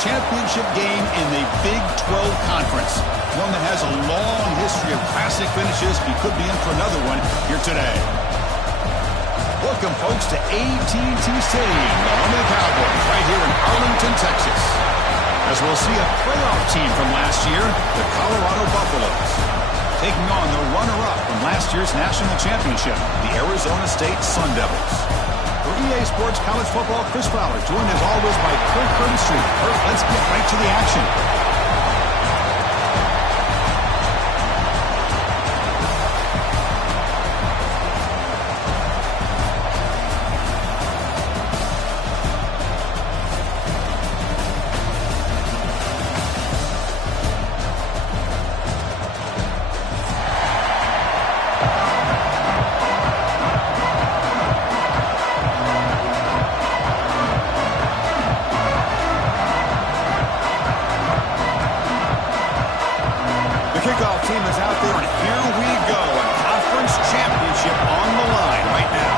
championship game in the Big 12 Conference. One that has a long history of classic finishes. He could be in for another one here today. Welcome, folks, to AT&T Stadium, the home of the Cowboys, right here in Arlington, Texas. As we'll see a playoff team from last year, the Colorado Buffaloes, taking on the runner-up from last year's national championship, the Arizona State Sun Devils. For EA Sports College Football, Chris Fowler, joined as always by Kirk Curtis-Street. Kirk, let's get right to the action. Kickoff team is out there, and here we go. A conference championship on the line right now.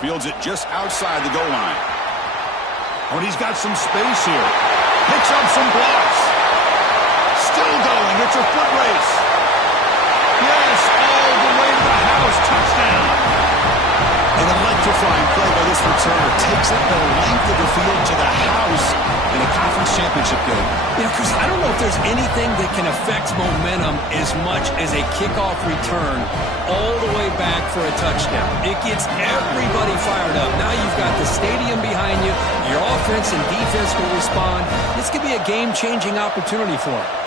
Fields it just outside the goal line. Oh, and he's got some space here. Picks up some blocks. Still going. It's a foot race. Yes, all the way to the house. Touchdown. An electrifying play by this returner. Takes it the length of the field to the house in a conference championship game. Yeah, Chris, I don't know if there's anything that can affect momentum as much as a kickoff return all the way back for a touchdown. It gets everybody fired up. Now you've got the stadium behind you. Your offense and defense will respond. This could be a game-changing opportunity for them.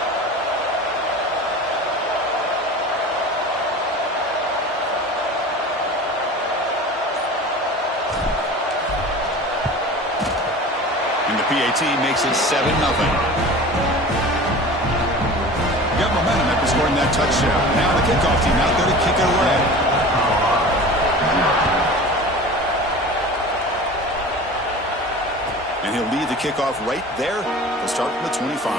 PAT makes it 7-0. Got momentum after scoring that touchdown. Now the kickoff team out there to kick it away. And he'll lead the kickoff right there. He'll start from the 25.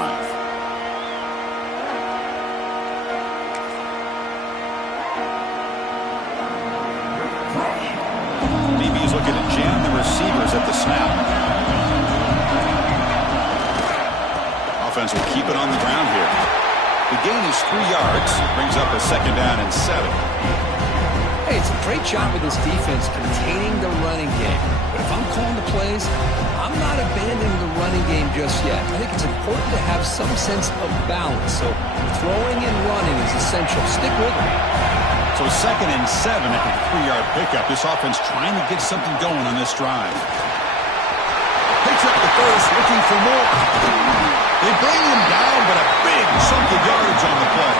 Maybe he's looking to jam the receivers at the snap. Offense will keep it on the ground here. The gain is 3 yards. Brings up a 2nd down and 7. Hey, it's a great job with this defense containing the running game. But if I'm calling the plays, I'm not abandoning the running game just yet. I think it's important to have some sense of balance. So throwing and running is essential. Stick with it. So 2nd and 7 after the 3-yard pickup. This offense trying to get something going on this drive. Picks up the first, looking for more. They bring him down, but a big chunk of yardage on the play.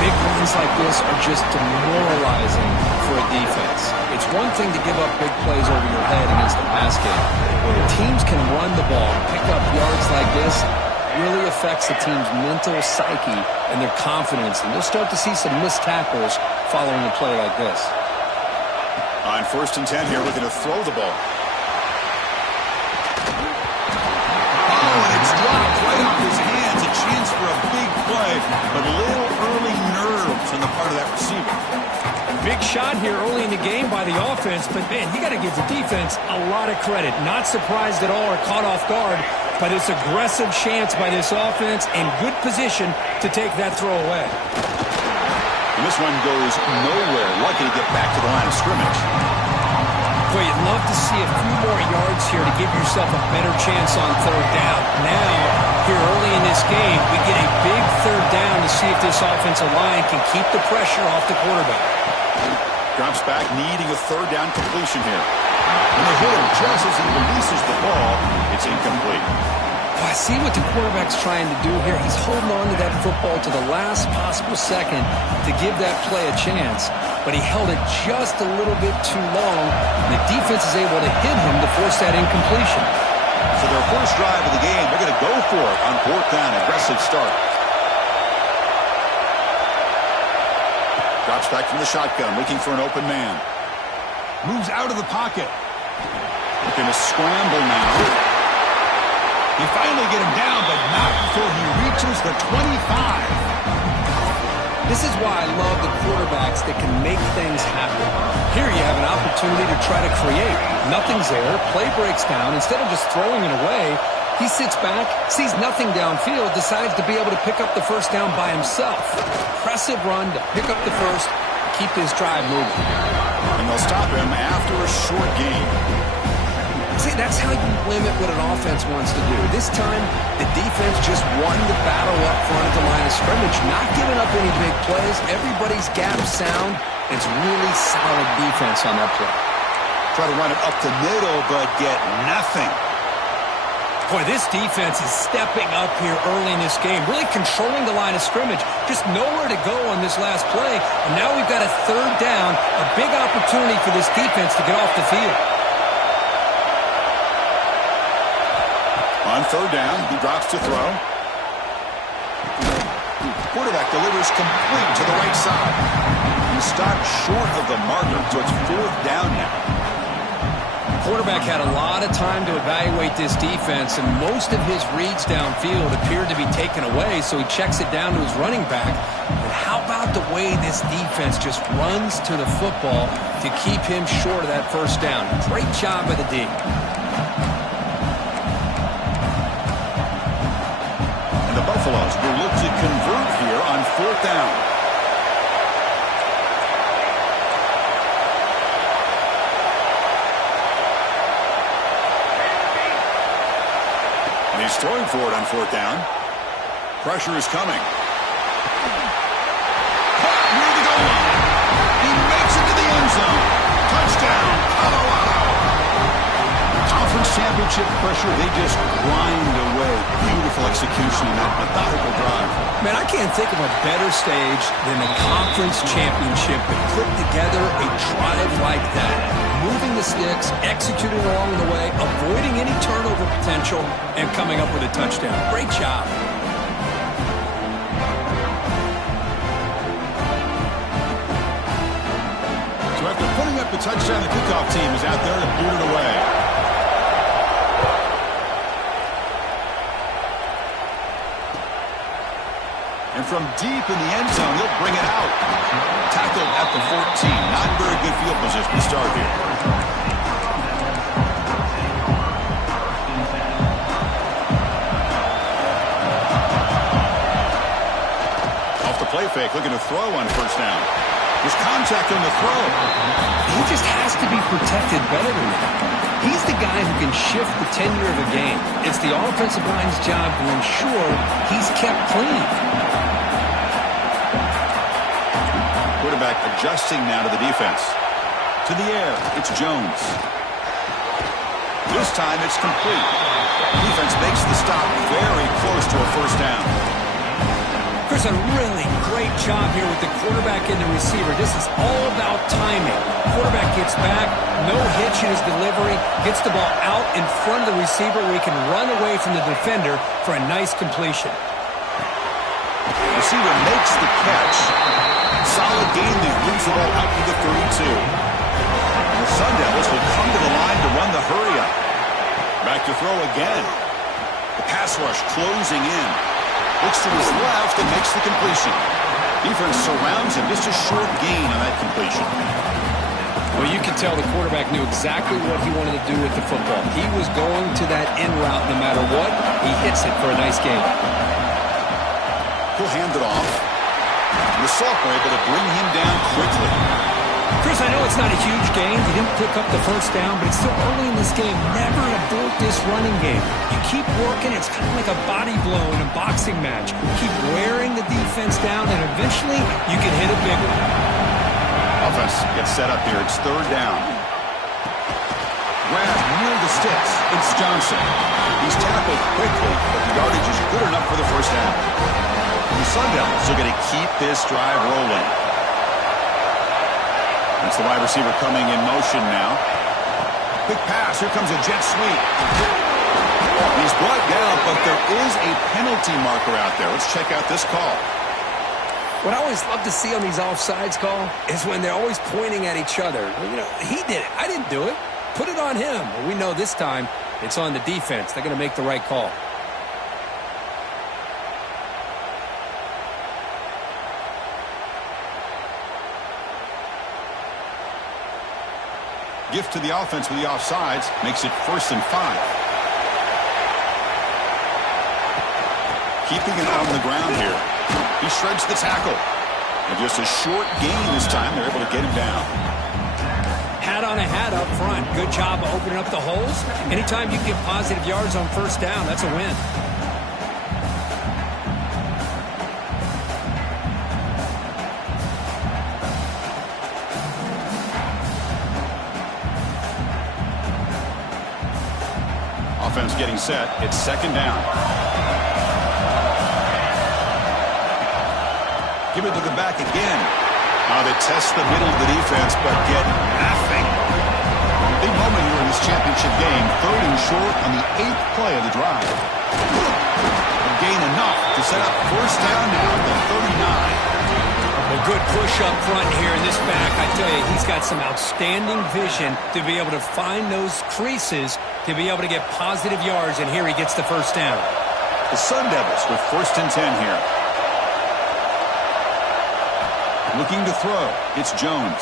Big runs like this are just demoralizing for a defense. It's one thing to give up big plays over your head against the pass game. When teams can run the ball and pick up yards like this, it really affects the team's mental psyche and their confidence. And you'll start to see some missed tackles following a play like this. On 1st and 10 here, looking to throw the ball. Dropped right off his hands, a chance for a big play, but a little early nerves on the part of that receiver. Big shot here early in the game by the offense, but man, you got to give the defense a lot of credit. Not surprised at all or caught off guard by this aggressive chance by this offense and good position to take that throw away. And this one goes nowhere. Lucky to get back to the line of scrimmage. Boy, you'd love to see a few more yards here to give yourself a better chance on 3rd down. Now, here early in this game, we get a big 3rd down to see if this offensive line can keep the pressure off the quarterback. Drops back, needing a 3rd down completion here. And they hit him just as he releases the ball. It's incomplete. Well, I see what the quarterback's trying to do here. He's holding on to that football to the last possible second to give that play a chance. But he held it just a little bit too long. And the defense is able to hit him to force that incompletion. So their first drive of the game, they're going to go for it on 4th down. Aggressive start. Drops back from the shotgun, looking for an open man. Moves out of the pocket. Looking to scramble now. They finally get him down, but not before he reaches the 25. This is why I love the quarterbacks that can make things happen. Here you have an opportunity to try to create. Nothing's there. Play breaks down. Instead of just throwing it away, he sits back, sees nothing downfield, decides to be able to pick up the first down by himself. Impressive run to pick up the first, keep his drive moving. And they'll stop him after a short gain. See, that's how you limit what an offense wants to do. This time, the defense just won the battle up front at the line of scrimmage, not giving up any big plays. Everybody's gap sound. It's really solid defense on that play. Try to run it up the middle, but get nothing. Boy, this defense is stepping up here early in this game, really controlling the line of scrimmage. Just nowhere to go on this last play. And now we've got a third down, a big opportunity for this defense to get off the field. On third down, he drops to throw. Quarterback delivers complete to the right side. He stopped short of the marker, so it's fourth down now. Quarterback had a lot of time to evaluate this defense, and most of his reads downfield appeared to be taken away, so he checks it down to his running back. But how about the way this defense just runs to the football to keep him short of that first down? Great job by the D. And the Buffaloes will look to convert here on fourth down. He's throwing for it on fourth down. Pressure is coming. Near the goal line. He makes it to the end zone. Touchdown, Colorado. Conference championship pressure, they just grind away. Beautiful execution in that methodical drive. Man, I can't think of a better stage than the conference championship to put together a drive like that. Moving the sticks, executing along the way, avoiding any turnover potential, and coming up with a touchdown. Great job. So after putting up the touchdown, the kickoff team is out there to boot it away. And from deep in the end zone, they'll bring it out. Tackled at the 14. Not very good field position to start here. Off the play fake, looking to throw on first down. There's contact on the throw. He just has to be protected better than that. He's the guy who can shift the tenure of a game. It's the offensive line's job to ensure he's kept clean. Quarterback adjusting now to the defense. To the air, it's Jones. This time it's complete. Defense makes the stop very close to a first down. There's a really great job here with the quarterback and the receiver. This is all about timing. Quarterback gets back, no hitch in his delivery, gets the ball out in front of the receiver where he can run away from the defender for a nice completion. Receiver makes the catch. Solid gain there, moves the ball out to the 32. And the Sun Devils will come to the line to run the hurry-up. Back to throw again. The pass rush closing in. Looks to his left and makes the completion. Defense surrounds him. Just a short gain on that completion. Well, you can tell the quarterback knew exactly what he wanted to do with the football. He was going to that in route no matter what. He hits it for a nice gain. He'll hand it off. The sophomore able to bring him down quickly. Chris, I know it's not a huge gain. He didn't pick up the first down, but it's still early in this game. Never abort this running game. You keep working. It's kind of like a body blow in a boxing match. Keep wearing the defense down, and eventually you can hit a big one. Offense gets set up here. It's third down. Grab near the sticks. It's Johnson. He's tackled quickly, but the yardage is good enough for the first down. The Sun Devils are going to keep this drive rolling. It's the wide receiver coming in motion now. Quick pass. Here comes a jet sweep. He's brought down, but there is a penalty marker out there. Let's check out this call. What I always love to see on these offsides call is when they're always pointing at each other. Well, you know, he did it. I didn't do it. Put it on him. Well, we know this time It's on the defense. They're going to make the right call. Gift to the offense with the offsides makes it 1st and 5. Keeping it on the ground here. He shreds the tackle. And just a short gain this time. They're able to get him down. Hat on a hat up front. Good job of opening up the holes. Anytime you get positive yards on 1st down, that's a win. Offense getting set. It's 2nd down. Give it to the back again. They test the middle of the defense, but get nothing. Big moment here in this championship game. 3rd and short on the 8th play of the drive. A gain enough to set up 1st down now at the 39. Well, good push up front here in this back. I tell you, he's got some outstanding vision to be able to find those creases to be able to get positive yards, and here he gets the 1st down. The Sun Devils with 1st and 10 here. Looking to throw. It's Jones.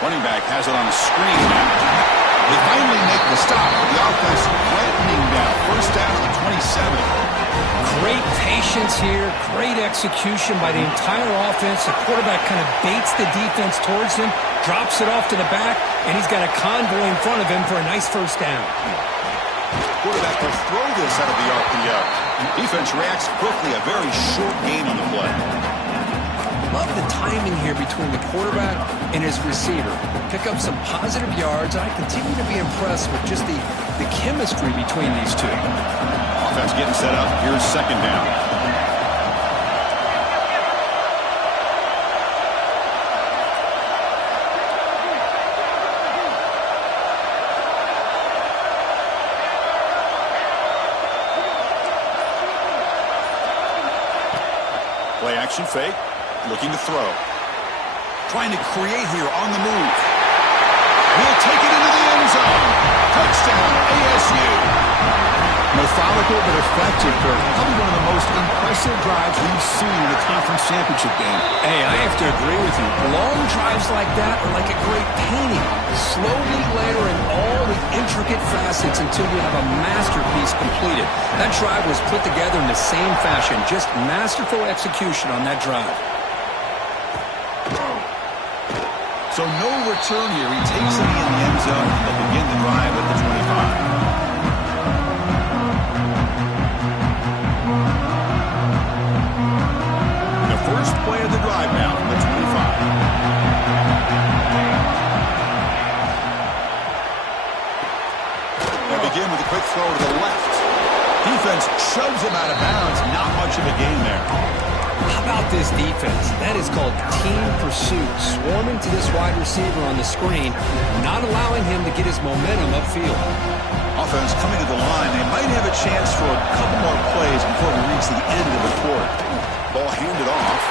Running back has it on a screen now. They finally make the stop. The offense threatening down. 1st down at the 27. Great patience here. Great execution by the entire offense. The quarterback kind of baits the defense towards him, drops it off to the back, and he's got a convoy in front of him for a nice 1st down. Quarterback will throw this out of the RPO. Defense reacts quickly. A very short gain on the play. Love the timing here between the quarterback and his receiver. Pick up some positive yards. I continue to be impressed with just the chemistry between these two. Offense getting set up. Here's 2nd down. Play action fake. Looking to throw. Trying to create here on the move. He'll take it into the end zone. Touchdown, ASU. Methodical but effective, Kirk. Probably one of the most impressive drives we've seen in the conference championship game. Hey, I have to agree with you. Long drives like that are like a great painting. Slowly layering all the intricate facets until you have a masterpiece completed. That drive was put together in the same fashion. Just masterful execution on that drive. So no return here. He takes it in the end zone. They'll begin the drive at the 25. The first play of the drive now from the 25. They begin with a quick throw to the left. Defense shoves him out of bounds. Not much of a gain there. How about this defense? That is called team pursuit. Swarming to this wide receiver on the screen, not allowing him to get his momentum upfield. Offense coming to the line. They might have a chance for a couple more plays before we reach the end of the quarter. Ball handed off.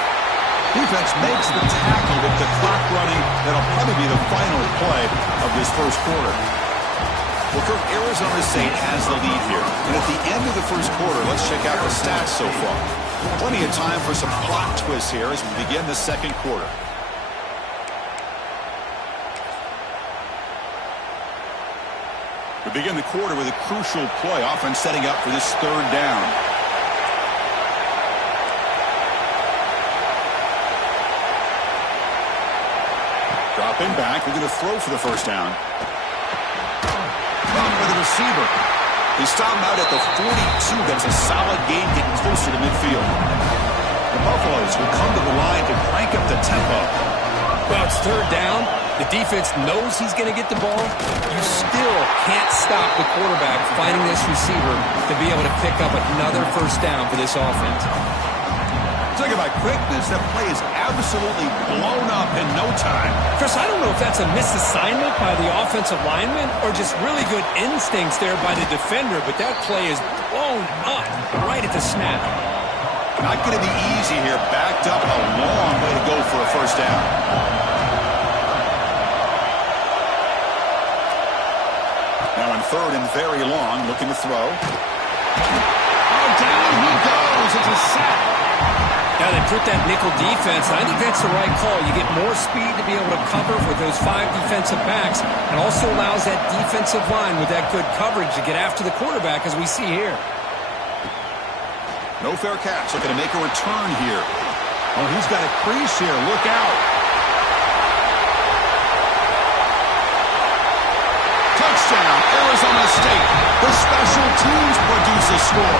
Defense makes the tackle with the clock running. That'll probably be the final play of this 1st quarter. Well, Kirk, Arizona State has the lead here. And at the end of the 1st quarter, let's check out the stats so far. Plenty of time for some plot twists here as we begin the 2nd quarter. We begin the quarter with a crucial play, often setting up for this 3rd down. Dropping back, we're going to throw for the 1st down. Blocked by the receiver. They stop him out at the 42. That's a solid gain, getting closer to midfield. The Buffaloes will come to the line to crank up the tempo. Well, it's 3rd down. The defense knows he's going to get the ball. You still can't stop the quarterback finding this receiver to be able to pick up another 1st down for this offense. Talking about quickness, that play is absolutely blown up in no time. Chris, I don't know if that's a misassignment by the offensive lineman or just really good instincts there by the defender, but that play is blown up right at the snap. Not going to be easy here. Backed up a long way to go for a 1st down. Now in third and very long, looking to throw. Oh, down he goes. It's a sack. Now they put that nickel defense, and I think that's the right call. You get more speed to be able to cover with those 5 defensive backs, and also allows that defensive line with that good coverage to get after the quarterback, as we see here. No fair catch. Looking to make a return here. Oh, he's got a crease here. Look out. Touchdown, Arizona State. The special teams produce a score.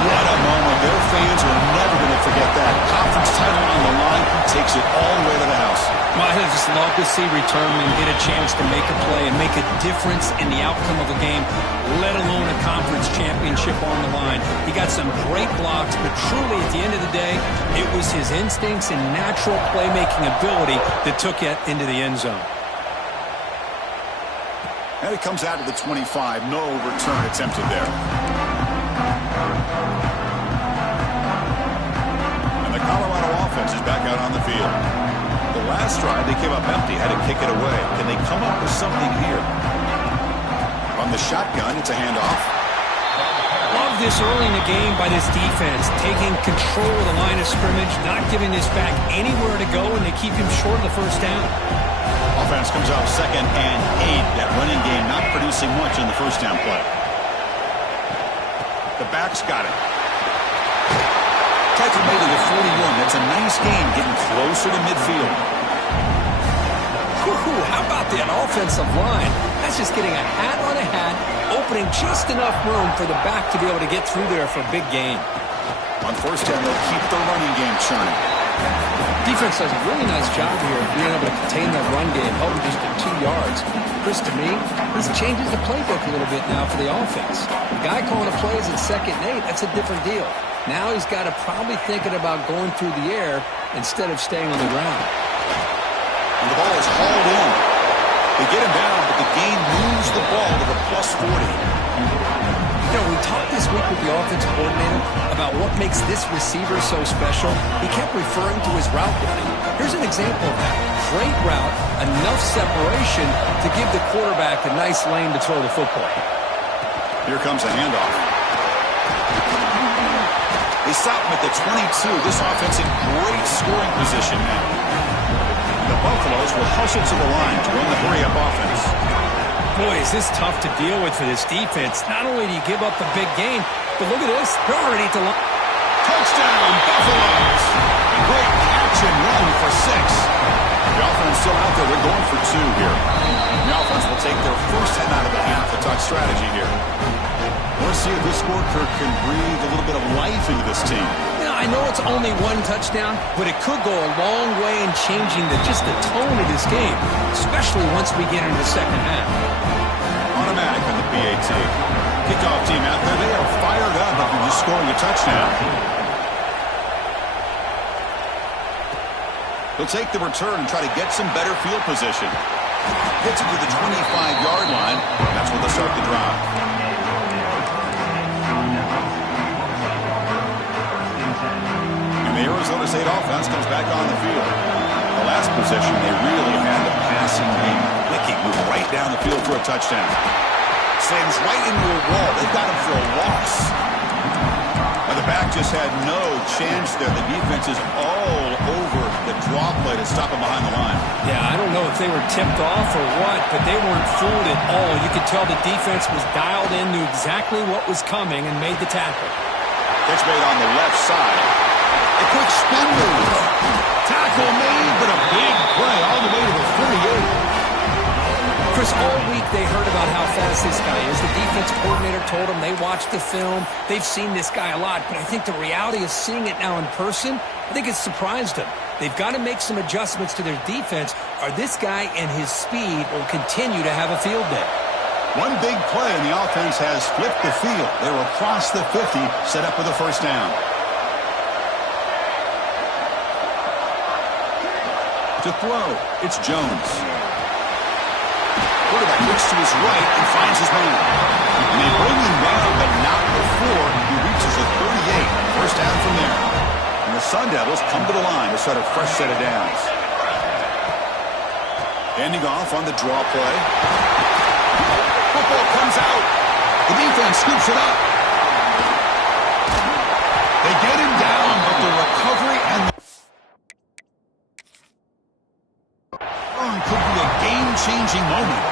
What a moment. Their fans are never going to forget that. Conference title on the line. Takes it all the way to the house. Well, I just love to see returnmen get a chance to make a play and make a difference in the outcome of a game, let alone a conference championship on the line. He got some great blocks, but truly at the end of the day, it was his instincts and natural playmaking ability that took it into the end zone. And it comes out to the 25. No return attempted there. And the Colorado offense is back out on the field. The last drive, they came up empty, had to kick it away. Can they come up with something here? On the shotgun, it's a handoff. Love this early in the game by this defense, taking control of the line of scrimmage, not giving this back anywhere to go, and they keep him short of the first down. Offense comes out 2nd and 8. That running game not producing much in the first down play. The back's got it. Tackle made to the 41. That's a nice gain, getting closer to midfield. Woo-hoo, how about that offensive line? That's just getting a hat on a hat, opening just enough room for the back to be able to get through there for a big gain. On first down, they'll keep the running game churning. Defense does a really nice job here of being able to contain that run game, held just at 2 yards. Chris, to me, this changes the playbook a little bit now for the offense. The guy calling the plays at 2nd and 8, that's a different deal. Now he's got to probably thinking about going through the air instead of staying on the ground. And the ball is hauled in. They get him down, but the gain moves the ball to the +40. You know, we talked this week with the offensive coordinator about what makes this receiver so special. He kept referring to his route running. Here's an example of that. Great route, enough separation to give the quarterback a nice lane to throw the football. Here comes a handoff. They stop him at the 22. This offense in great scoring position now. The Buffaloes will hustle to the line to run the hurry-up offense. Boy, is this tough to deal with for this defense. Not only do you give up the big gain, but look at this. They're already at the line. Touchdown, Buffaloes! A great catch and run for 6. The offense still out there. They're going for 2 here. The offense will take their first head out of the half. A touch strategy here. Let's see if this score can breathe a little bit of life into this team. Now, I know it's only 1 touchdown, but it could go a long way in changing just the tone of this game, especially once we get into the second half. Automatic on the PAT. Kickoff team out there. They are fired up after just scoring a touchdown. They'll take the return and try to get some better field position. Gets it to the 25-yard line. That's where they'll start the drive. The Arizona State offense comes back on the field. The last possession, they really had the passing game clicking, move right down the field for a touchdown. Slams right into a wall. They got him for a loss. Now the back just had no chance there. The defense is all over the draw play to stop him behind the line. Yeah, I don't know if they were tipped off or what, but they weren't fooled at all. You could tell the defense was dialed in, knew exactly what was coming, and made the tackle. Catch made on the left side. A quick spin move. Tackle made, but a big play all the way to the 38. Chris, all week they heard about how fast this guy is. The defense coordinator told them they watched the film. They've seen this guy a lot, but I think the reality of seeing it now in person, I think it's surprised them. They've got to make some adjustments to their defense, or this guy and his speed will continue to have a field day. One big play, and the offense has flipped the field. They're across the 50, set up for the first down. To throw, it's Jones. Quarterback looks to his right and finds his man. And they bring him down, but not before he reaches the 38. First down from there. And the Sun Devils come to the line to start a fresh set of downs. Ending off on the draw play. Football comes out. The defense scoops it up. They get him down, but the recovery and the could be a game-changing moment.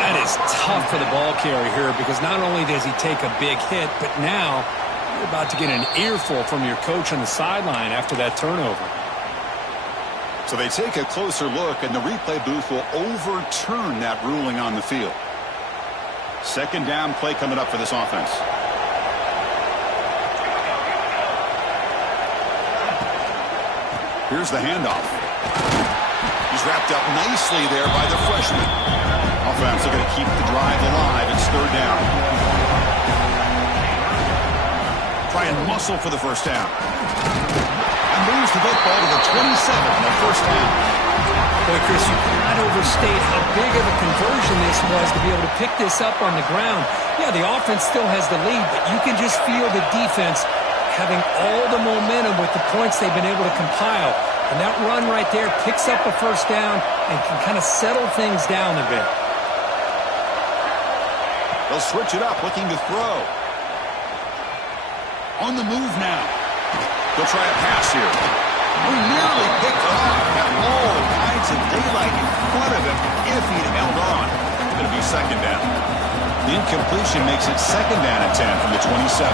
That is tough for the ball carrier here because not only does he take a big hit, but now you're about to get an earful from your coach on the sideline after that turnover. So they take a closer look, and the replay booth will overturn that ruling on the field. Second down play coming up for this offense. Here's the handoff. He's wrapped up nicely there by the freshman. Offense looking to keep the drive alive. It's third down. Try and muscle for the first down. And moves the football to the 27 on the first down. Boy, Chris, you cannot overstate how big of a conversion this was to be able to pick this up on the ground. Yeah, the offense still has the lead, but you can just feel the defense having all the momentum with the points they've been able to compile. And that run right there picks up a first down and can kind of settle things down a bit. They'll switch it up, looking to throw. On the move now. They'll try a pass here. Who nearly picked it off. Got all kinds of daylight in front of him if he'd held on. It's going to be second down. The incompletion makes it second down and 10 from the 27.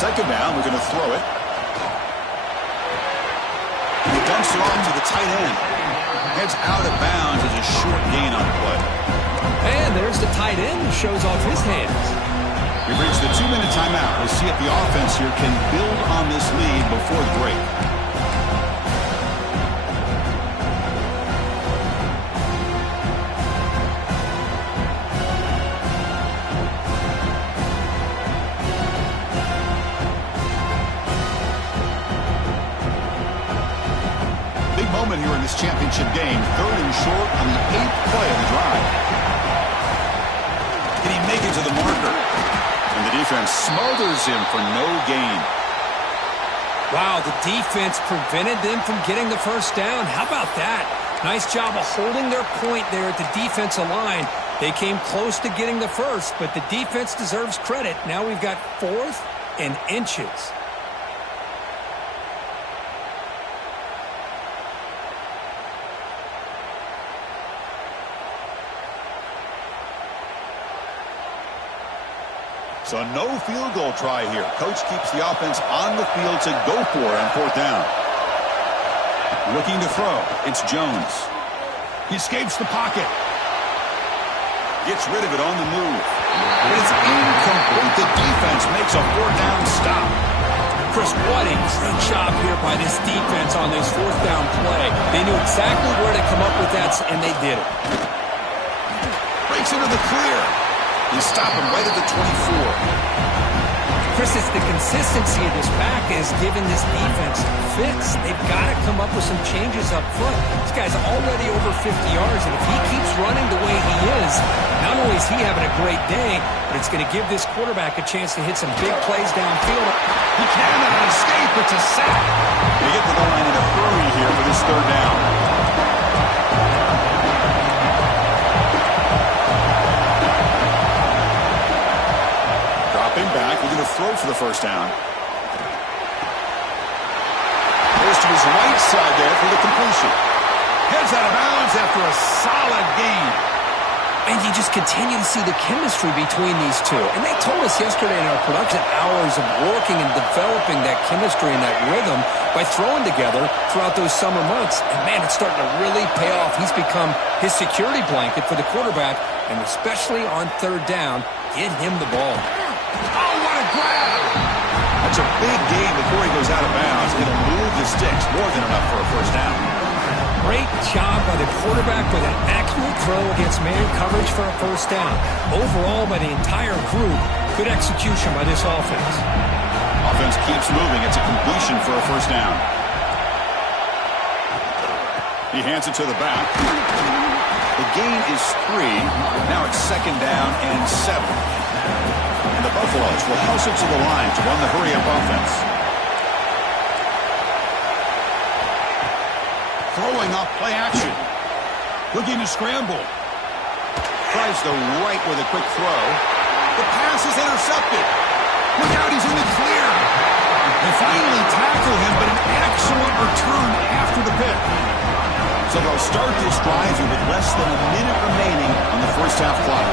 Second down, we're going to throw it. He dumps it off to the tight end. Heads out of bounds as a short gain on the play. And there's the tight end who shows off his hands. We've reached the 2-minute timeout. We'll see if the offense here can build on this lead before the break. Moment here in this championship game. Third and short on the 8th play of the drive. Can he make it to the marker? And the defense smothers him for no gain. Wow, the defense prevented them from getting the first down. How about that? Nice job of holding their point there at the defensive line. They came close to getting the first, but the defense deserves credit. Now we've got 4th and inches. So no field goal try here. Coach keeps the offense on the field to go for it on 4th down. Looking to throw. It's Jones. He escapes the pocket. Gets rid of it on the move. But it's incomplete. The defense makes a 4th down stop. Chris, what a great job here by this defense on this 4th down play. They knew exactly where to come up with that, and they did it. Breaks into the clear. He stopped him right at the 24. Chris, it's the consistency of this back is giving this defense fits. They've got to come up with some changes up front. This guy's already over 50 yards, and if he keeps running the way he is, not only is he having a great day, but it's going to give this quarterback a chance to hit some big plays downfield. He cannot escape. It's a sack. They get to the line in a hurry here for this 3rd down. Back, we're going to throw for the first down. Goes to his right side there for the completion. Heads out of bounds after a solid gain. And you just continue to see the chemistry between these two. And they told us yesterday in our production hours of working and developing that chemistry and that rhythm by throwing together throughout those summer months. And, man, it's starting to really pay off. He's become his security blanket for the quarterback, and especially on 3rd down, get him the ball. Oh, what a grab! That's a big gain before he goes out of bounds. It'll move the sticks more than enough for a first down. Great job by the quarterback with an accurate throw against man coverage for a first down. Overall, by the entire group, good execution by this offense. Offense keeps moving. It's a completion for a first down. He hands it to the back. The gain is 3. Now it's second down and 7. And the Buffaloes will hustle to the line to run the hurry-up offense. Throwing off play action. Looking to scramble. Tries the right with a quick throw. The pass is intercepted. Look out, he's in the clear. They finally tackle him, but an excellent return after the pick. So they'll start this drive here with less than a minute remaining on the first half clock.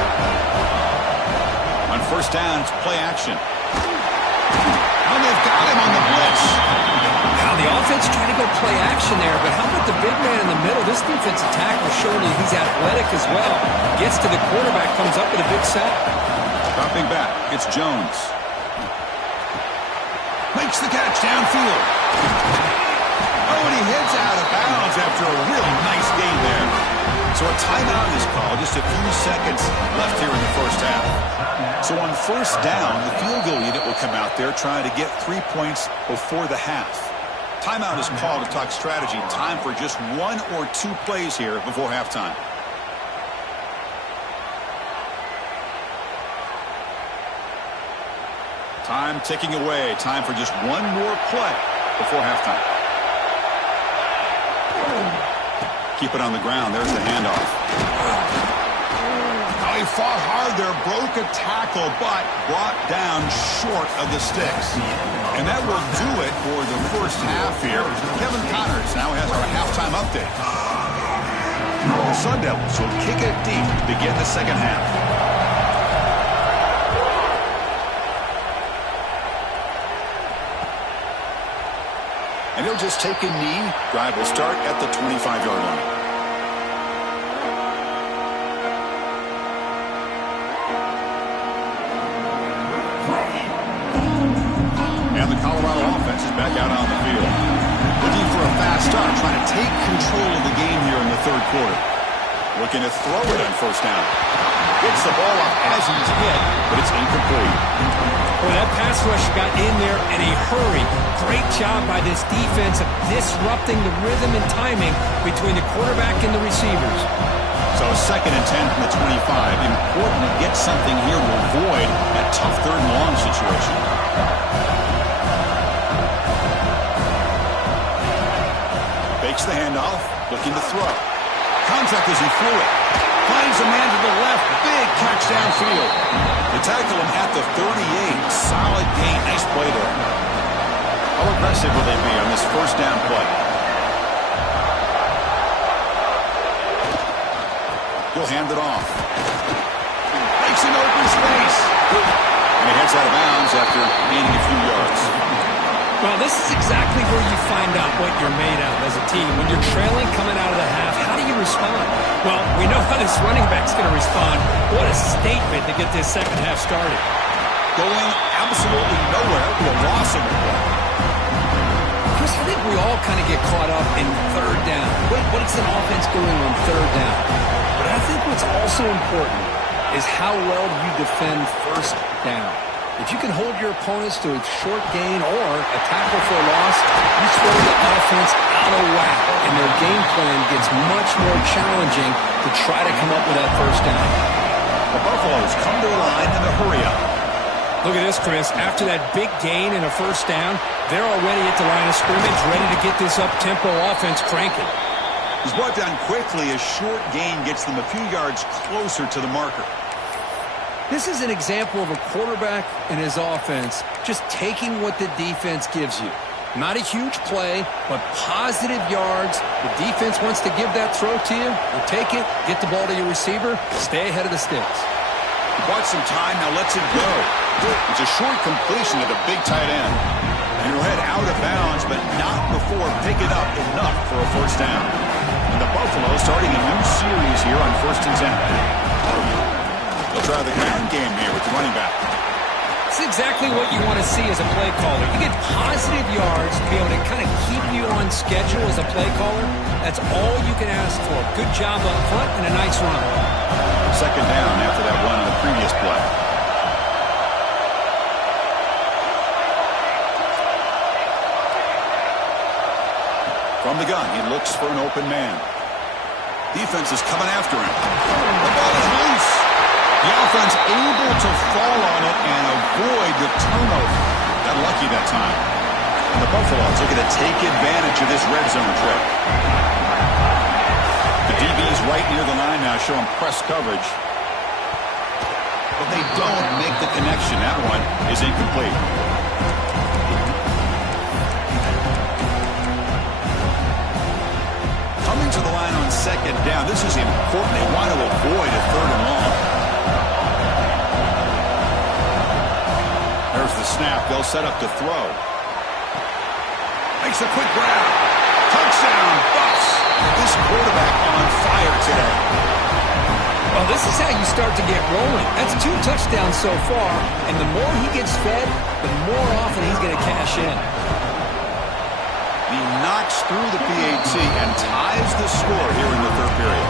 On first down, it's play action. And they've got him on the blitz. Now the offense trying to go play action there, but how about the big man in the middle? This defensive tackle showing you he's athletic as well. Gets to the quarterback, comes up with a big sack. Dropping back, it's Jones. Makes the catch downfield. Oh, and he heads out of bounds after a really nice gain there. So a timeout is called. Just a few seconds left here in the first half. So on first down, the field goal unit will come out there trying to get 3 points before the half. Timeout is called to talk strategy. Time for just 1 or 2 plays here before halftime. Time ticking away. Time for just 1 more play before halftime. Keep it on the ground. There's the handoff. Now he fought hard there, broke a tackle, but brought down short of the sticks. And that will do it for the first half here. Kevin Connors now has our halftime update. The Sun Devils will kick it deep to begin the second half. And he'll just take a knee. Drive will start at the 25-yard line. And the Colorado offense is back out on the field. Looking for a fast start, trying to take control of the game here in the third quarter. Looking to throw it on first down. Gets the ball off as he's hit, but it's incomplete. Well, that pass rush got in there in a hurry. Great job by this defense of disrupting the rhythm and timing between the quarterback and the receivers. So 2nd and 10 from the 25. Important to get something here to avoid that tough third and long situation. Fakes the handoff, looking to throw. Contact as he threw it. Finds a man to the left. Big catch downfield. They tackle him at the 38. Solid gain. Nice play there. How aggressive will they be on this first down play? He'll hand it off. Makes an open space. And he heads out of bounds after gaining a few yards. Well, this is exactly where you find out what you're made of as a team. When you're trailing coming out of the half, how do you respond? Well, we know how this running back's going to respond. What a statement to get this second half started. Going absolutely nowhere with a loss of the ball. Chris, I think we all kind of get caught up in third down. What is an offense doing on third down? But I think what's also important is how well you defend first down. If you can hold your opponents to a short gain or a tackle for a loss, you throw the offense out of whack, and their game plan gets much more challenging to try to come up with that first down. The Buffaloes come to the line in a hurry up. Look at this, Chris. After that big gain and a first down, they're already at the line of scrimmage, ready to get this up-tempo offense cranking. He's brought down quickly. A short gain gets them a few yards closer to the marker. This is an example of a quarterback and his offense just taking what the defense gives you. Not a huge play, but positive yards. The defense wants to give that throw to you. You take it, get the ball to your receiver, stay ahead of the sticks. He bought some time, now lets it go. It's a short completion of the big tight end. And he'll head out of bounds, but not before picking up enough for a first down. And the Buffaloes starting a new series here on 1st and 10. They'll try the ground game here with the running back. It's exactly what you want to see as a play caller. You get positive yards to be able to kind of keep you on schedule as a play caller. That's all you can ask for. Good job up front and a nice run. 2nd down after that run on the previous play. From the gun, he looks for an open man. Defense is coming after him. The ball is loose. The offense able to fall on it and avoid the turnover. Got lucky that time. And the Buffaloes looking to take advantage of this red zone trip. The DB's right near the line now, showing press coverage. But they don't make the connection. That one is incomplete. Coming to the line on second down. This is important. They want to avoid a third and long. There's the snap. They'll set up to throw. Makes a quick grab. Touchdown, Bucks. This quarterback on fire today. Well, this is how you start to get rolling. That's 2 touchdowns so far, and the more he gets fed, the more often he's going to cash in. He knocks through the PAT and ties the score here in the third period.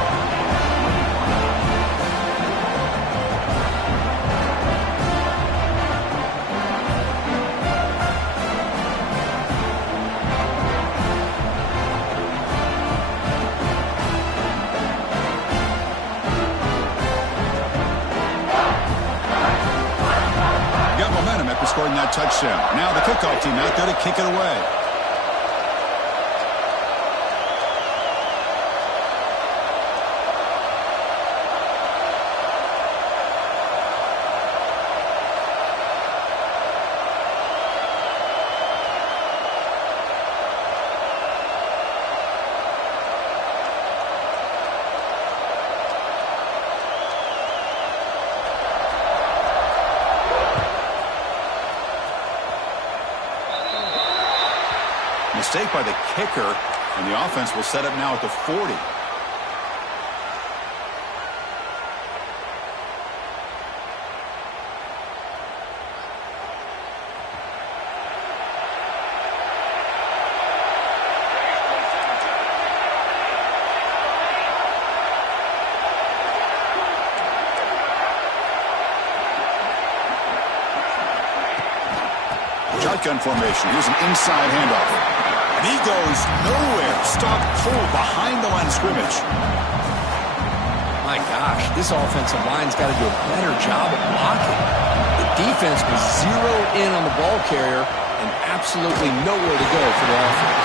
Got momentum after scoring that touchdown. Now the kickoff team out there to kick it away. Mistake by the kicker, and the offense will set up now at the 40. Shotgun formation. Here's an inside handoff. And he goes nowhere. Stop pulled behind the line of scrimmage. My gosh, this offensive line's got to do a better job of blocking. The defense was zeroed in on the ball carrier and absolutely nowhere to go for the offense.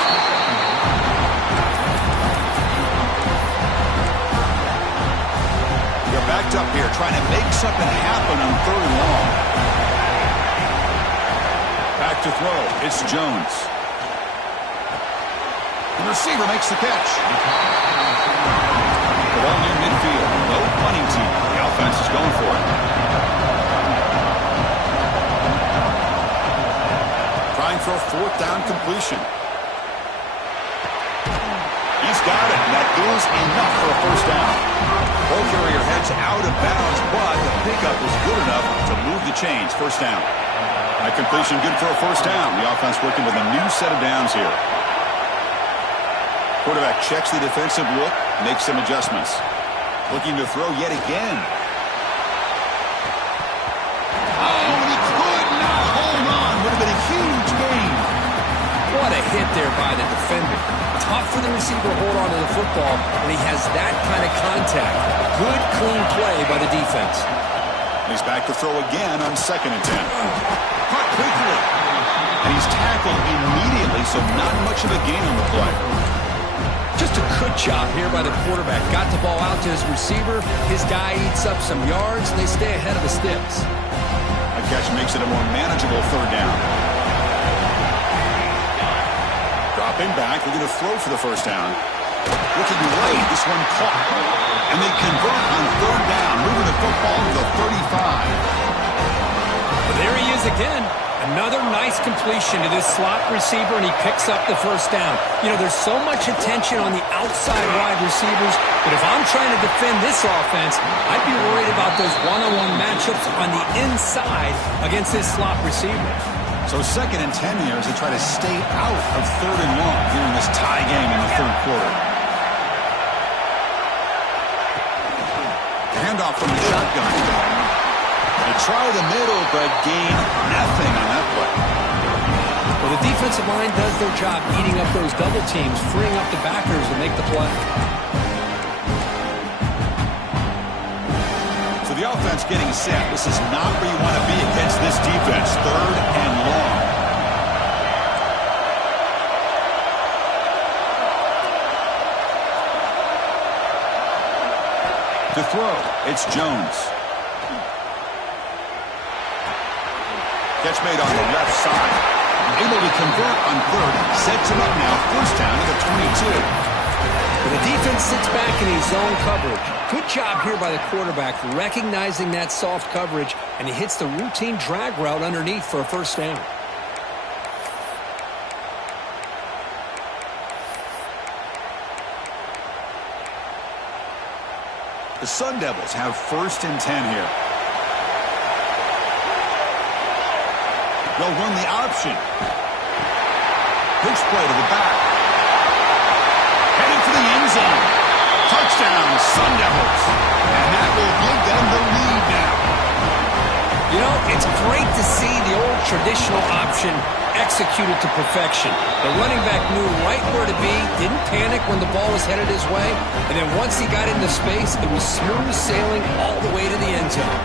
They're backed up here trying to make something happen on third and long. Back to throw. It's Jones. The receiver makes the catch. The ball near midfield. No punting team. The offense is going for it. Trying for a 4th down completion. He's got it, and that is enough for a 1st down. Ball carrier heads out of bounds, but the pickup was good enough to move the chains. 1st down. That completion good for a 1st down. The offense working with a new set of downs here. Quarterback checks the defensive look, makes some adjustments. Looking to throw yet again. Oh, and he could not hold on. Would have been a huge gain. What a hit there by the defender. Tough for the receiver to hold on to the football when he has that kind of contact. Good, clean play by the defense. He's back to throw again on 2nd and 10. Caught quickly. And he's tackled immediately, so not much of a gain on the play. Just a good job here by the quarterback. Got the ball out to his receiver. His guy eats up some yards, and they stay ahead of the sticks. A catch makes it a more manageable 3rd down. Dropping back, looking to throw for the 1st down. Looking right, this one caught. And they convert on 3rd down, moving the football to the 35. Well, there he is again. Another nice completion to this slot receiver, and he picks up the 1st down. You know, there's so much attention on the outside wide receivers, but if I'm trying to defend this offense, I'd be worried about those one-on-one matchups on the inside against this slot receiver. So 2nd and 10 here as they try to stay out of 3rd and long here in this tie game in the 3rd quarter. Handoff from the shotgun. They try the middle, but gain nothing on that play. Well, the defensive line does their job eating up those double teams, freeing up the backers to make the play. So the offense getting set. This is not where you want to be against this defense. 3rd and long. To throw, it's Jones. Catch made on the left side. Able to convert on third. Sets him up now. First down to the 22. The defense sits back in his zone coverage. Good job here by the quarterback recognizing that soft coverage, and he hits the routine drag route underneath for a first down. The Sun Devils have first and 10 here. They'll run the option. Pitch play to the back. Headed for the end zone. Touchdown, Sun Devils. And that will give them the lead now. You know, it's great to see the old traditional option executed to perfection. The running back knew right where to be, didn't panic when the ball was headed his way, and then once he got into space, it was smooth sailing all the way to the end zone.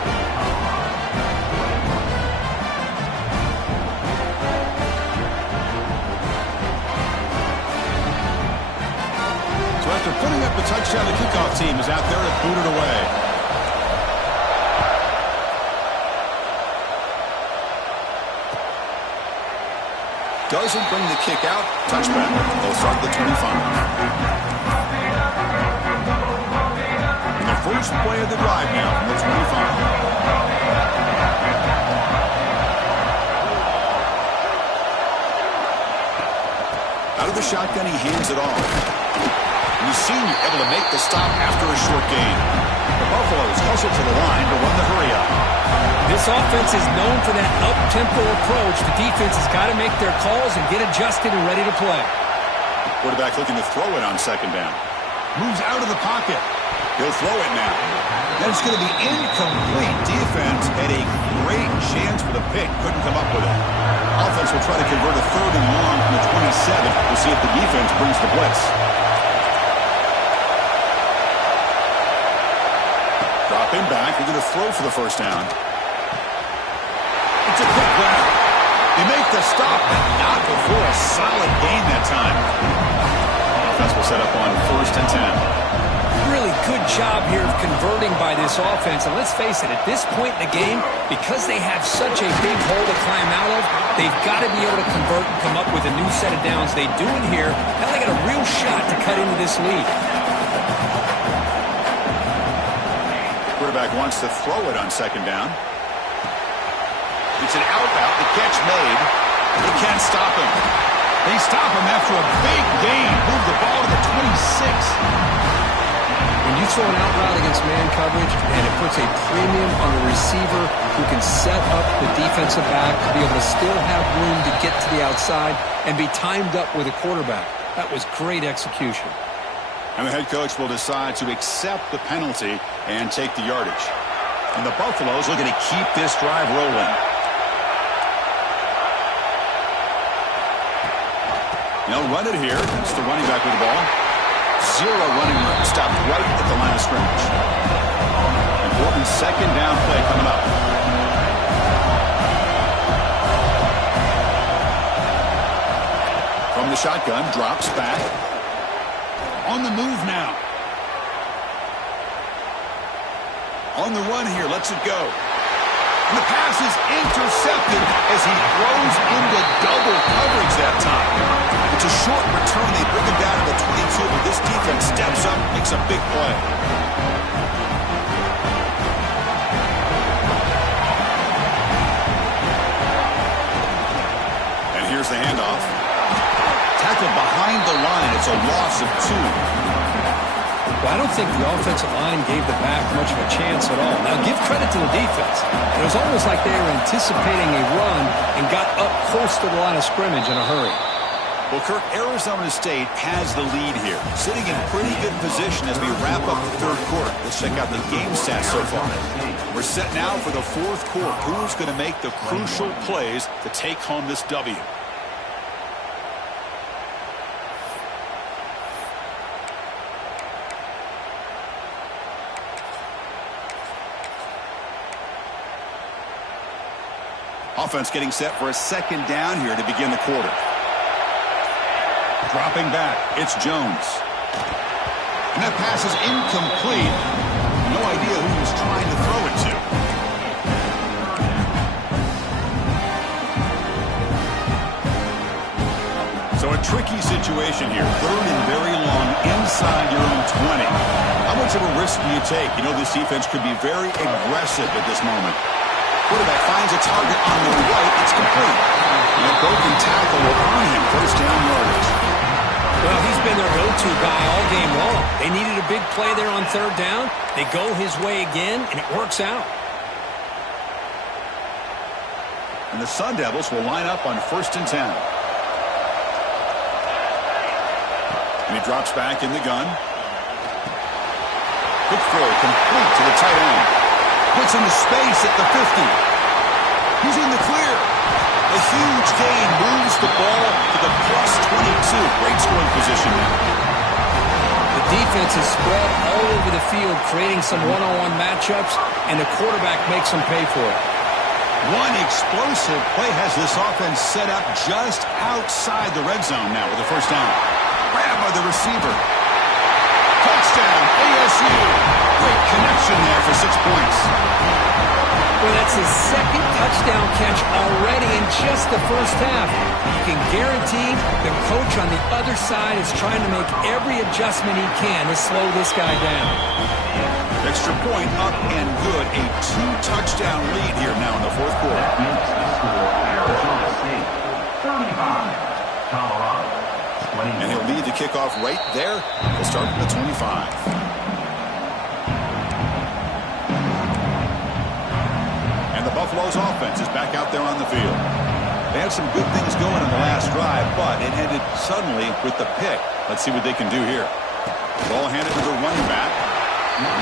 After putting up the touchdown, the kickoff team is out there to boot it away. Doesn't bring the kick out. Touchback. They'll start the 25. And the first play of the drive now from the 25. Out of the shotgun, he hands it off. He's seen able to make the stop after a short gain. The Buffaloes hustle to the line to run the hurry-up. This offense is known for that up-tempo approach. The defense has got to make their calls and get adjusted and ready to play. Quarterback looking to throw it on second down. Moves out of the pocket. He'll throw it now. Then it's going to be incomplete. Defense had a great chance for the pick. Couldn't come up with it. Offense will try to convert a third and long from the 27. We'll see if the defense brings the blitz. Dropping back, we're going to throw for the first down. It's a quick grab. They make the stop, but not before a solid gain that time. Offense will set up on first and 10. Really good job here of converting by this offense. And let's face it, at this point in the game, because they have such a big hole to climb out of, they've got to be able to convert and come up with a new set of downs. They do it here. Now they got a real shot to cut into this lead. Quarterback wants to throw it on second down. It's an out route. The catch made. They can't stop him. They stop him after a big gain. Move the ball to the 26. When you throw an out route against man coverage, and it puts a premium on the receiver who can set up the defensive back to be able to still have room to get to the outside and be timed up with a quarterback. That was great execution. And the head coach will decide to accept the penalty and take the yardage. And the Buffaloes looking to keep this drive rolling. They'll run it here. It's the running back with the ball. Zero running room. Stopped right at the line of scrimmage. Important second down play coming up. From the shotgun, drops back. On the move now. On the run here, lets it go. And the pass is intercepted as he throws into double coverage that time. It's a short return. They bring him down to the 22, but this defense steps up, makes a big play. And here's the handoff. Tackled behind the line. It's a loss of 2. Well, I don't think the offensive line gave the back much of a chance at all. Now, give credit to the defense. It was almost like they were anticipating a run and got up close to the line of scrimmage in a hurry. Well, Kirk, Arizona State has the lead here, sitting in pretty good position as we wrap up the third quarter. Let's check out the game stats so far. We're set now for the fourth quarter. Who's going to make the crucial plays to take home this W? Offense getting set for a second down here to begin the quarter. Dropping back, it's Jones. And that pass is incomplete. No idea who he was trying to throw it to. So a tricky situation here. 3rd and very long inside your own 20. How much of a risk do you take? You know this defense could be very aggressive at this moment. Quarterback finds a target on the right. It's complete. And a broken tackle will earn him first down yardage. Well, he's been their go-to guy all game long. They needed a big play there on 3rd down. They go his way again, and it works out. And the Sun Devils will line up on 1st and 10. And he drops back in the gun. Quick throw complete to the tight end. Puts into space at the 50. He's in the clear. A huge gain moves the ball to the +22. Great scoring position now. The defense is spread all over the field, creating some one-on-one matchups, and the quarterback makes them pay for it. One explosive play has this offense set up just outside the red zone now with a first down. Grabbed by the receiver. Touchdown, ASU. Great connection there for 6 points. Well, that's his 2nd touchdown catch already in just the first half. You can guarantee the coach on the other side is trying to make every adjustment he can to slow this guy down. Extra point up and good. A 2-touchdown lead here now in the 4th quarter. Arizona State, 35, Colorado. And he'll lead the kickoff right there. He'll start from the 25. And the Buffalo's offense is back out there on the field. They had some good things going in the last drive, but it ended suddenly with the pick. Let's see what they can do here. Ball handed to the running back.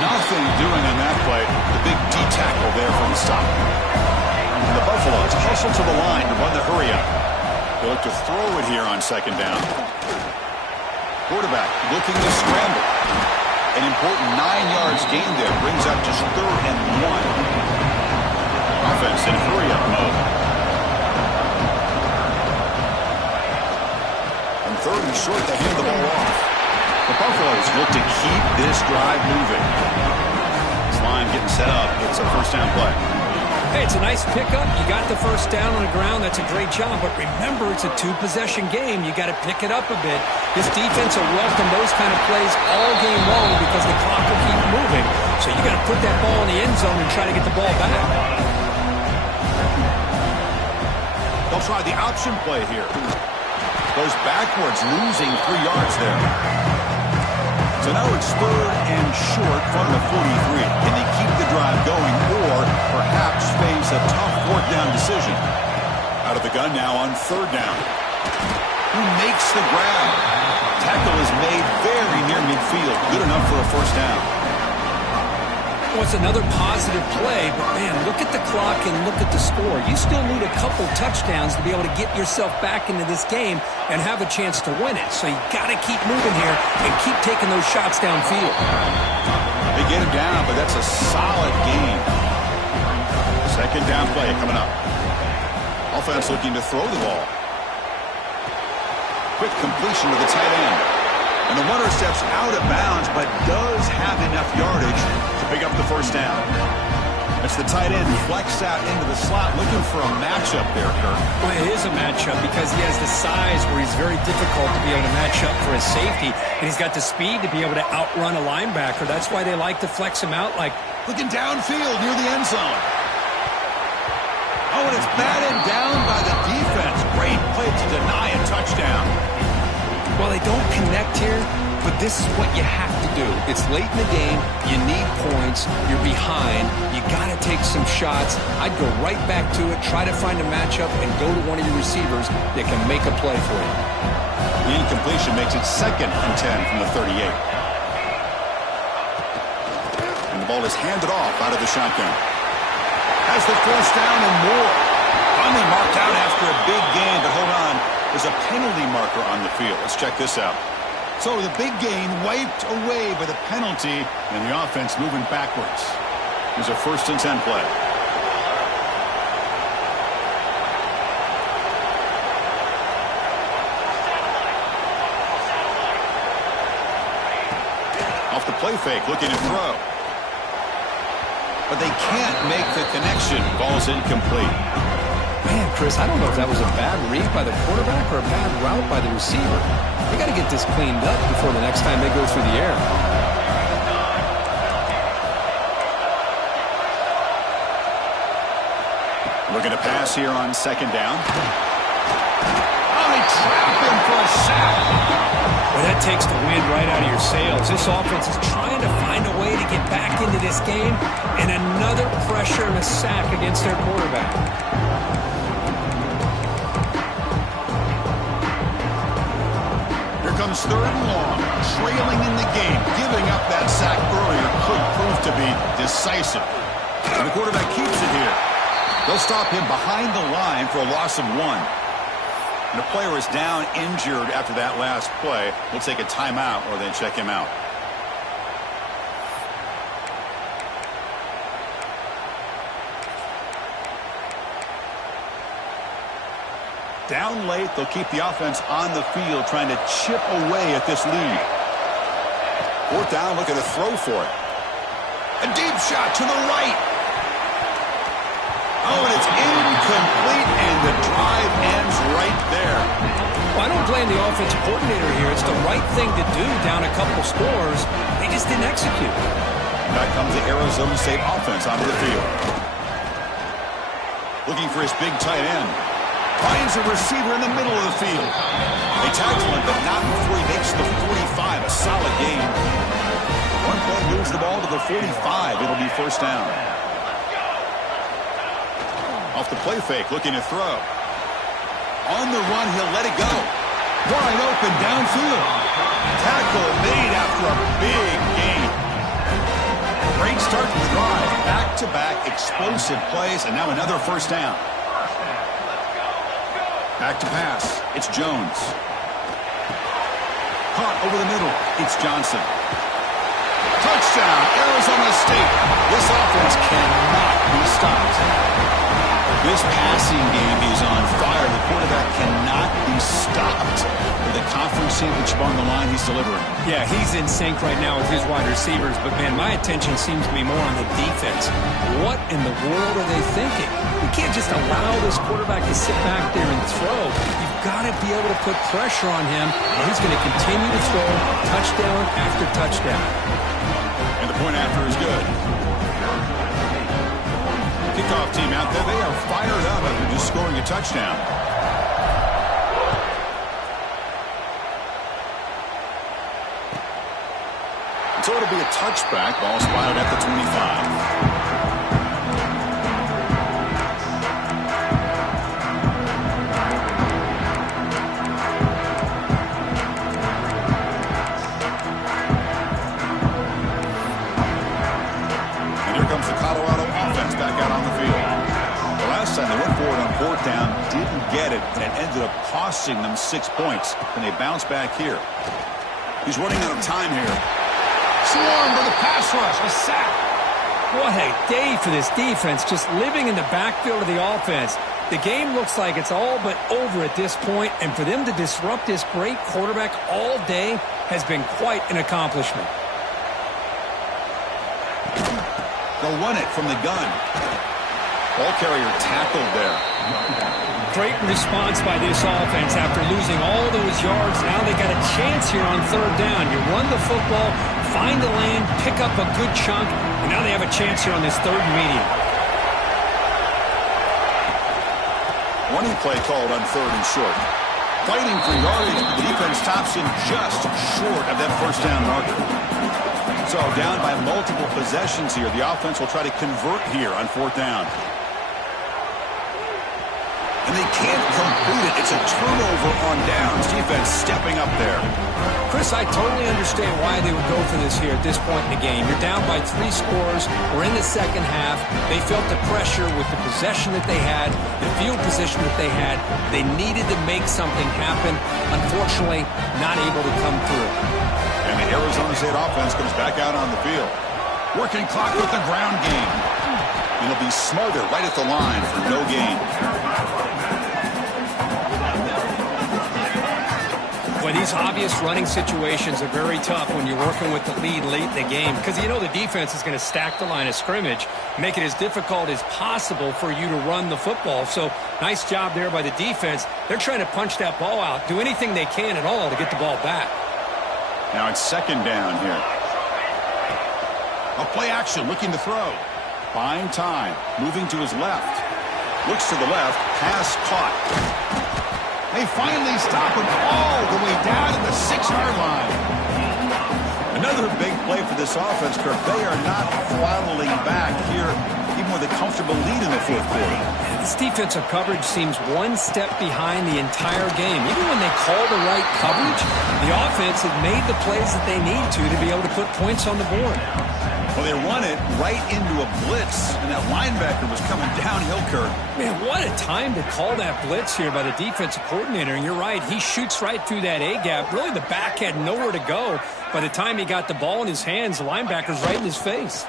Nothing doing on that play. The big D-tackle there for the stop. And the Buffaloes hustle to the line to run the hurry-up. They look to throw it here on 2nd down. Quarterback looking to scramble. An important 9 yards gain there brings up just 3rd and 1. Offense in hurry-up mode. And 3rd and short, they hand the ball off. The Buffaloes look to keep this drive moving. This line getting set up. It's a first down play. Hey, it's a nice pickup. You got the first down on the ground. That's a great job. But remember, it's a 2-possession game. You got to pick it up a bit. This defense will welcome those kind of plays all game long because the clock will keep moving. So you got to put that ball in the end zone and try to get the ball back. They'll try the option play here. Goes backwards, losing 3 yards there. So now it's 3rd and short from the 43. Can they keep the drive going or perhaps face a tough 4th down decision? Out of the gun now on 3rd down. Who makes the grab? Tackle is made very near midfield. Good enough for a first down. Well, it's another positive play, but man, look at the clock and look at the score. You still need a couple touchdowns to be able to get yourself back into this game and have a chance to win it. So you got to keep moving here and keep taking those shots downfield. They get him down, but that's a solid game. 2nd down play coming up. Offense looking to throw the ball. Quick completion to the tight end. And the runner steps out of bounds, but does have enough yardage to pick up the first down. It's the tight end flexed out into the slot, looking for a matchup there, Kirk. Well, it is a matchup because he has the size where he's very difficult to be able to match up for his safety, and he's got the speed to be able to outrun a linebacker. That's why they like to flex him out like... Looking downfield near the end zone. Oh, and it's batted down by the defense. Great play to deny a touchdown. Well, they don't connect here, but this is what you have to do. It's late in the game. You need points. You're behind. You got to take some shots. I'd go right back to it, try to find a matchup, and go to one of your receivers that can make a play for you. The incompletion makes it 2nd and 10 from the 38. And the ball is handed off out of the shotgun. Has the first down and more. Finally marked out after a big gain, but hold on. There's a penalty marker on the field. Let's check this out. So the big gain wiped away by the penalty, and the offense moving backwards. Here's a 1st and 10 play. Off the play fake, looking to throw. but they can't make the connection. Ball's incomplete. Man, Chris, I don't know if that was a bad read by the quarterback or a bad route by the receiver. They got to get this cleaned up before the next time they go through the air. Looking to pass here on second down. Oh, they trap him for a sack. Well, that takes the wind right out of your sails. This offense is trying to find a way to get back into this game, and another pressure and a sack against their quarterback. Here comes third and long, trailing in the game. Giving up that sack earlier could prove to be decisive. And the quarterback keeps it here. They'll stop him behind the line for a loss of 1. And the player is down injured after that last play. We'll take a timeout or then check him out. Down late, they'll keep the offense on the field trying to chip away at this lead. Fourth down, looking to throw for it. A deep shot to the right. Oh, and it's incomplete, and the drive ends right there. Well, I don't blame the offensive coordinator here. It's the right thing to do down a couple scores. They just didn't execute. Back comes the Arizona State offense onto the field. Looking for his big tight end. Finds a receiver in the middle of the field. They tackle him, but not before he makes the 45. A solid gain. 1 point moves the ball to the 45. It'll be first down. Off the play fake, looking to throw. On the run, he'll let it go. Wide open downfield. Tackle made after a big gain. Great start to the drive. Back-to-back explosive plays, and now another first down. Back to pass. It's Jones. Caught over the middle. It's Johnson. Touchdown, Arizona State. This offense cannot be stopped. This passing game is on fire. The quarterback cannot be stopped. With a conference championship on the line, he's delivering. Yeah, he's in sync right now with his wide receivers, but, man, my attention seems to be more on the defense. What in the world are they thinking? You can't just allow this quarterback to sit back there and throw. You've got to be able to put pressure on him, and he's going to continue to throw touchdown after touchdown. And the point after is good. Kickoff team out there, they are fired up after just scoring a touchdown. So it'll be a touchback. Ball spotted at the 25. They went for it on fourth down, didn't get it, and it ended up costing them 6 points. And they bounce back here. He's running out of time here. Swarmed with a pass rush, a sack. What a day for this defense, just living in the backfield of the offense. The game looks like it's all but over at this point, and for them to disrupt this great quarterback all day has been quite an accomplishment. They'll run it from the gun. Ball carrier tackled there. Great response by this offense after losing all those yards. Now they got a chance here on third down. You run the football, find the lane, pick up a good chunk, and now they have a chance here on this third and medium. Running play called on third and short. Fighting for yardage, but the defense stops him just short of that first down marker. So down by multiple possessions here. The offense will try to convert here on fourth down. And they can't complete it. It's a turnover on downs. Defense stepping up there. Chris, I totally understand why they would go for this here at this point in the game. You're down by 3 scores. We're in the second half. They felt the pressure with the possession that they had, the field position that they had. They needed to make something happen. Unfortunately, not able to come through. And the Arizona State offense comes back out on the field. Working clock with the ground game. It'll be smothered right at the line for no gain. Well, these obvious running situations are very tough when you're working with the lead late in the game because you know the defense is going to stack the line of scrimmage, make it as difficult as possible for you to run the football. So nice job there by the defense. They're trying to punch that ball out, do anything they can at all to get the ball back. Now it's second down here. A play action, looking to throw. Buying time, moving to his left. Looks to the left, pass caught. They finally stop him all the way down to the 6-yard line. Another big play for this offense, Kirk. They are not throttling back here, even with a comfortable lead in the fourth quarter. This defensive coverage seems one step behind the entire game. Even when they call the right coverage, the offense has made the plays that they need to be able to put points on the board. Well, they run it right into a blitz, and that linebacker was coming downhill, Kirk. Man, what a time to call that blitz here by the defensive coordinator. And you're right, he shoots right through that A-gap. Really, the back had nowhere to go. By the time he got the ball in his hands, the linebacker's right in his face.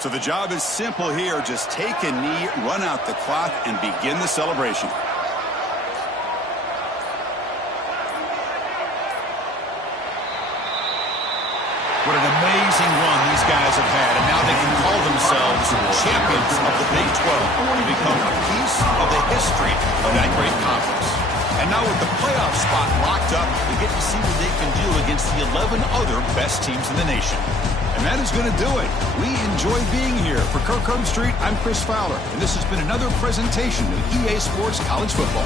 So the job is simple here. Just take a knee, run out the clock, and begin the celebration. What an amazing run these guys have had, and now they can call themselves champions of the Big 12 and become a piece of the history of that great conference. And now with the playoff spot locked up, we get to see what they can do against the 11 other best teams in the nation. And that is going to do it. We enjoy being here. For Kirk Street, I'm Chris Fowler, and this has been another presentation of EA Sports College Football.